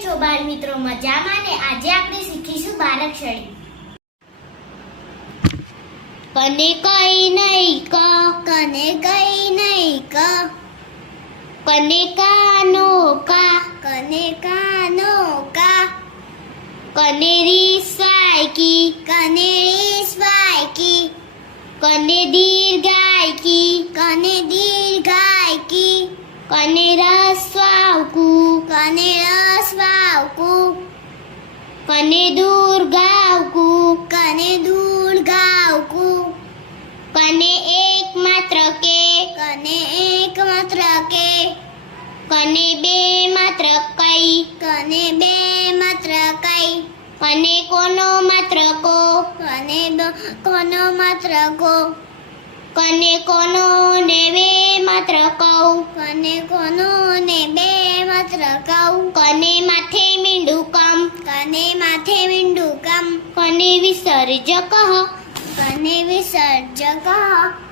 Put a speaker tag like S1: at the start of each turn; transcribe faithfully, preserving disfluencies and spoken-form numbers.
S1: છો બાળ મિત્રો? મજામાં ને? આજે આપણે શીખીશું બારાક્ષરી. કને કઈ નહીં ક,
S2: કને કઈ નહીં ક,
S1: કને કાનો કા,
S2: કને કાનો કા,
S1: કને રીસાય કી,
S2: કને રીસવાય કી,
S1: કને દીર્ઘાય કી,
S2: કને દીર્ઘાય કી,
S1: કને રસ્વાવ કુ,
S2: કને રસવાવ કુ,
S1: કને દુર્ગાવ કુ,
S2: કને દુર્ગાવ કુ,
S1: કને એક માત્ર કે,
S2: કને એક માત્ર કે,
S1: કને બે માત્ર કઈ,
S2: કને બે માત્ર કઈ,
S1: કને કોનો માત્ર કો,
S2: કને બ- કોનો માત્ર કો,
S1: કને કોનો ને બે માત્ર કઉ,
S2: કને કોનો ને બે માત્ર કઉ,
S1: કને માથે મીંડું કમ,
S2: કને માથે મીંડું કમ,
S1: કને વિસર્જ કહ,
S2: કને વિસર્જ કહ,